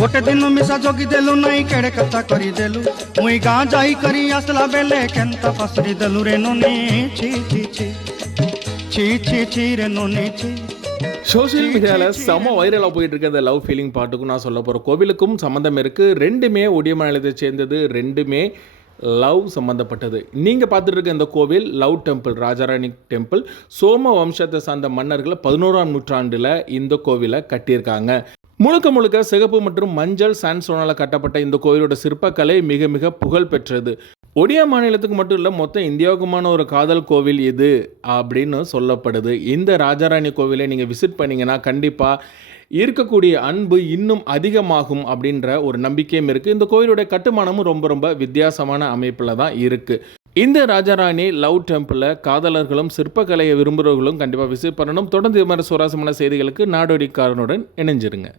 गोटे दिन मिसा जोगी देलु नहीं केड़े कथा करी देलु मुई गाँ जाई करी असला बेले केंता फसरी देलु रे नोनी ची ची ची ची ची ची रे नोनी ची சோஷியல் மீடியாவில் செம்ம வைரலாக போயிட்டு இருக்க இந்த லவ் ஃபீலிங் பாட்டுக்கும் நான் சொல்ல போகிற கோவிலுக்கும் சம்மந்தம் இருக்குது. ரெண்டுமே ஒடிய மாநிலத்தை சேர்ந்தது, ரெண்டுமே லவ் சம்மந்தப்பட்டது. நீங்கள் பார்த்துட்டு இருக்க இந்த கோவில் லவ் டெம்பிள், ராஜாராணி டெம்பிள். சோம வம்சத்தை சார்ந்த மன்னர்கள் 11ஆம் நூற்றாண்டில் இந்த கோவிலை கட்டியிருக்காங்க. முழுக்க முழுக்க சிகப்பு மற்றும் மஞ்சள் சாண்ட்ஸ்டோனால் கட்டப்பட்ட இந்த கோவிலோட சிற்பக்கலை மிக மிக புகழ் பெற்றது. ஒடியா மாநிலத்துக்கு மட்டும் இல்லை, மொத்தம் இந்தியாவுக்குமான ஒரு காதல் கோவில் இது அப்படின்னு சொல்லப்படுது. இந்த ராஜாராணி கோவிலை நீங்கள் விசிட் பண்ணிங்கன்னா கண்டிப்பாக இருக்கக்கூடிய அன்பு இன்னும் அதிகமாகும் அப்படின்ற ஒரு நம்பிக்கையும் இருக்குது. இந்த கோவிலுடைய கட்டுமானமும் ரொம்ப ரொம்ப வித்தியாசமான அமைப்பில் தான் இருக்குது. இந்த ராஜாராணி லவ் டெம்பிளில் காதலர்களும் சிற்பக்கலையை விரும்புகிறவர்களும் கண்டிப்பாக விசிட் பண்ணணும். தொடர்ந்து இது மாதிரி சுவாரஸ்யமான செய்திகளுக்கு நாடோடிக்காரனுடன் இணைஞ்சிருங்க.